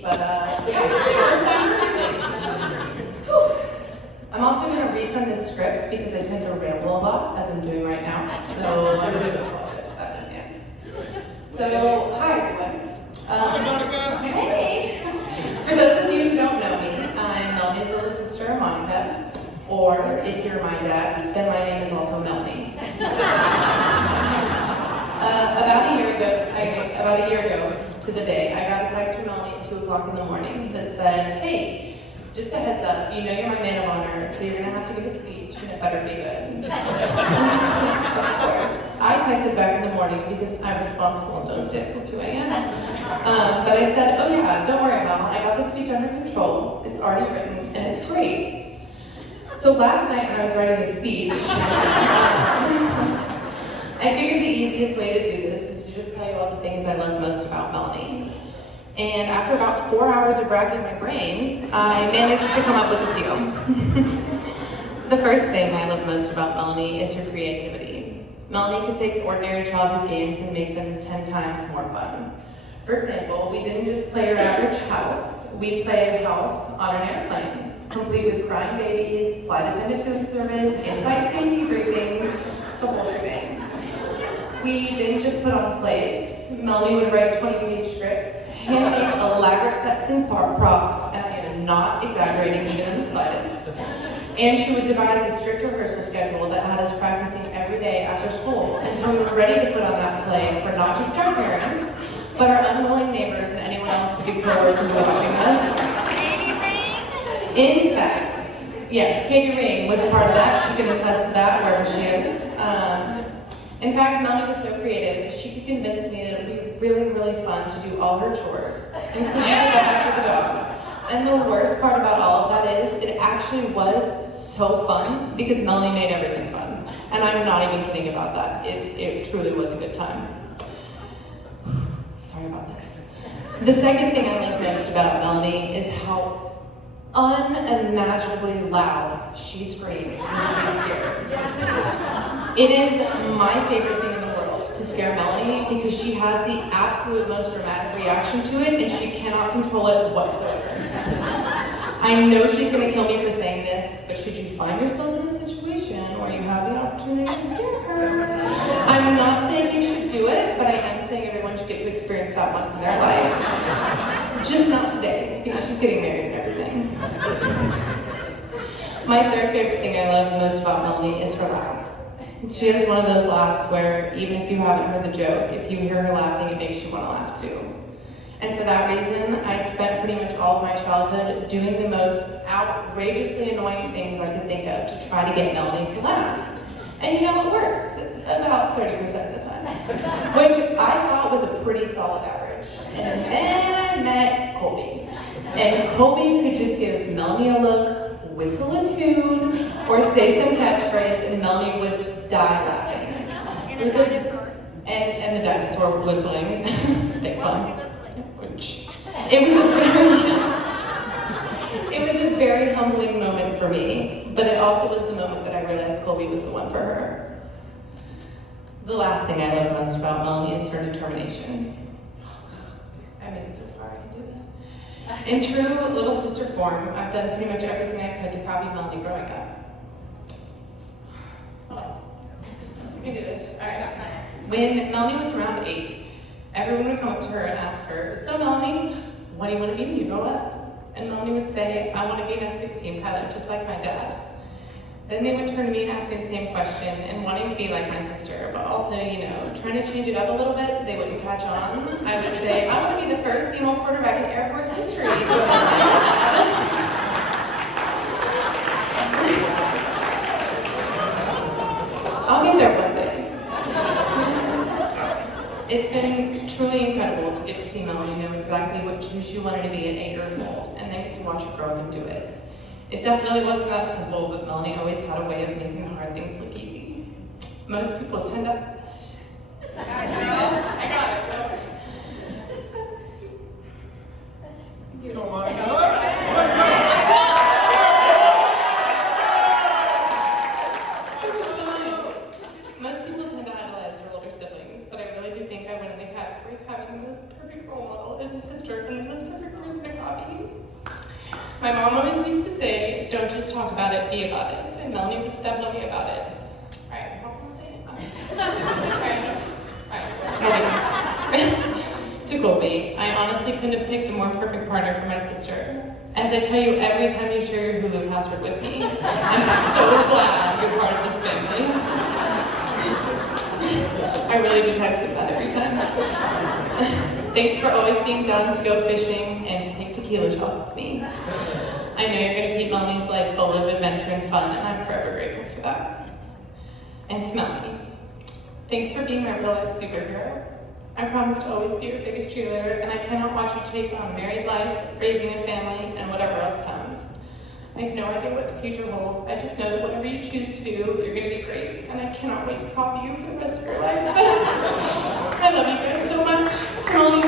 speak, but first time correctly. I'm also going to read from this script because I tend to ramble a lot, as I'm doing right now, so I'm going to apologize for that in advance. So, hi everyone. Hey! For those of you who don't know me, I'm Melanie's little sister, Monica, or if you're my dad, then my name is also Melanie. About a year ago to the day, I got a text from Melanie at 2 o'clock in the morning that said, hey, just a heads up, you know you're my man of honor, so you're gonna have to give a speech, and it better be good. Of course. I texted back in the morning because I'm responsible and don't stay up till 2 a.m. But I said, oh yeah, don't worry, Mel, I got the speech under control. It's already written, and it's great. So last night when I was writing the speech, I figured the easiest way to do this is to just tell you all the things I love most about Melanie. And after about 4 hours of racking my brain, I managed to come up with a few. The first thing I love most about Melanie is her creativity. Melanie could take ordinary childhood games and make them 10 times more fun. For example, we didn't just play your average house, we played house on an airplane, complete with crying babies, flight attendant food service, in-flight safety briefings, the whole shebang. We didn't just put on plays. Melanie would write 20-page scripts, hand-make elaborate sets and props, and I am not exaggerating even in the slightest. And she would devise a strict rehearsal schedule that had us practicing every day after school until we were ready to put on that play for not just our parents, but our unwilling neighbors and anyone else who could coerce into watching us. In fact, yes, Katie Ring was a part of that. She can attest to that wherever she is. In fact, Melanie was so creative that she could convince me that it would be really, really fun to do all her chores, including the stuff after the dogs. And the worst part about all of that is, it actually was so fun because Melanie made everything fun. And I'm not even kidding about that. It truly was a good time. Sorry about this. The second thing I love most about Melanie is how unimaginably loud she screams when she's scared. It is my favorite thing in the world to scare Melanie because she has the absolute most dramatic reaction to it and she cannot control it whatsoever. I know she's going to kill me for saying this, but should you find yourself in a situation where you have the opportunity to scare her, I'm not saying you should do it, but I am saying everyone should get to experience that once in their life. Just not today, because she's getting married and everything. My third favorite thing I love most about Melanie is her laugh. She has one of those laughs where even if you haven't heard the joke, if you hear her laughing, it makes you want to laugh too. And for that reason, I spent pretty much all of my childhood doing the most outrageously annoying things I could think of to try to get Melanie to laugh. And you know, it worked about 30% of the time, which I thought was a pretty solid average. And then I met Colby. And Colby could just give Melanie a look, whistle a tune, or say some catchphrase, and Melanie would die laughing. And a dinosaur. And the dinosaur whistling. Thanks, Mom. It was a very humbling moment for me, but it also was the moment that I realized Colby was the one for her. The last thing I love most about Melanie is her determination. I made it so far, I can do this. In true little sister form, I've done pretty much everything I could to copy Melanie growing up. We can do this. All right. When Melanie was around 8, everyone would come up to her and ask her, so Melanie, what do you want to be when you grow up? And Melanie would say, I want to be an F-16 pilot, just like my dad. Then they would turn to me and ask me the same question, and wanting to be like my sister, but also, you know, trying to change it up a little bit so they wouldn't catch on, I would say, I want to be the first female quarterback in Air Force history, just like my dad. I'll get there one day. It's been truly incredible to get to see Melanie know exactly what she wanted to be at 8 years old, and then get to watch her grow up and do it. It definitely wasn't that simple, but Melanie always had a way of making the hard things look easy. Most people tend to... I got it, don't worry. Let's go, Monica. Most people tend to idolize their older siblings, but I really do think I win in the category of having the most perfect role model as a sister and the most perfect person to My mom always used to say, don't just talk about it, be about it. And Melanie was definitely about it. Alright, how can I say it? Alright. To quote me, I honestly couldn't have picked a more perfect partner for my sister. As I tell you every time you share your Hulu password with me, I'm so glad you're part of this family. I really do text him that every time. Thanks for always being down to go fishing and to take tequila shots with me. I know you're going to keep Melanie's life full of adventure and fun, and I'm forever grateful for that. And to Melanie, thanks for being my real-life superhero. I promise to always be your biggest cheerleader, and I cannot watch you take on married life, raising a family, and whatever else comes. I have no idea what the future holds. I just know that whatever you choose to do, you're going to be great, and I cannot wait to copy you for the rest of your life. I love you guys so much. To Melanie,